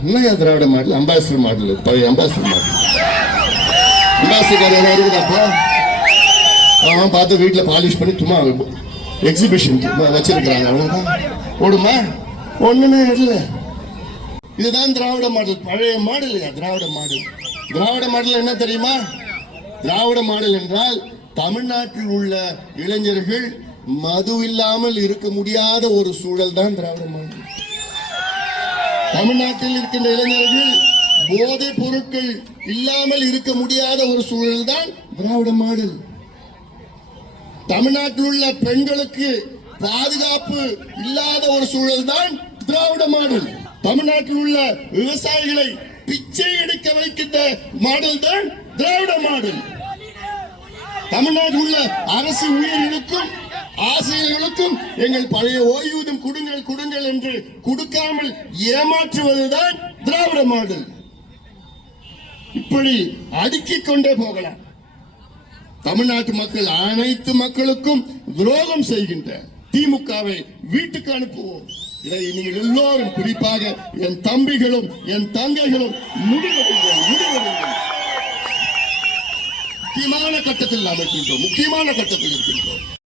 என்ன திராவிட model? Ambassador model, பழைய ambassador model. Ambassador என்ன இருக்குதாப்பா? அவன் பார்த்து வீட்டுல பாலிஷ் பண்ணி சும்மா எக்ஸிபிஷன் வச்சிருக்கிறாங்க. அவ்வளவுதான். ஓடுமா? ஒண்ணுமே இல்லை. இதுதான் திராவிட மாடல், பழைய மாடல். திராவிட மாடல். திராவிட மாடல் என்ன தெரியுமா? திராவிட மாடல் என்றால் தமிழ்நாட்டில் உள்ள இளைஞர்கள் மது இல்லாமல் இருக்க முடியாத ஒரு சூழல் தான் திராவிட மாடல். தமிழ்நாட்டில் இருக்கின்ற இளைஞர்கள் போதைப் பொருட்கள் இல்லாமல் இருக்க முடியாத ஒரு சூழல் தான் திராவிட மாடல். தமிழ்நாட்டில் உள்ள பெண்களுக்கு பாதுகாப்பு இல்லாத ஒரு சூழல் தான் திராவிட மாடல். தமிழ்நாட்டில் உள்ள விவசாயிகளை பிச்சை எடுக்க வைக்கின்ற மாடல் தான் திராவிட மாடல். தமிழ்நாட்டில் உள்ள அரசு ஊழியர்களுக்கும் ஆசிரியர்களுக்கும் எங்கள் பழைய ஓய்வூதியம் கொடுங்கள் கொடுங்கள் என்று கொடுக்காமல் ஏமாற்றுவதுதான் திராவிட மாடல். இப்படி அடுக்கிக் கொண்டே போகலாம். தமிழ்நாட்டு மக்கள் அனைத்து மக்களுக்கும் துரோகம் செய்கின்ற திமுகவை வீட்டுக்கு அனுப்புவோம். இதை நீங்கள் எல்லோரும், குறிப்பாக என் தம்பிகளும் என் தங்கைகளும் முடிவெடுங்கள். முக்கியமான கட்டத்தில் நாம் இருக்கின்றோம்.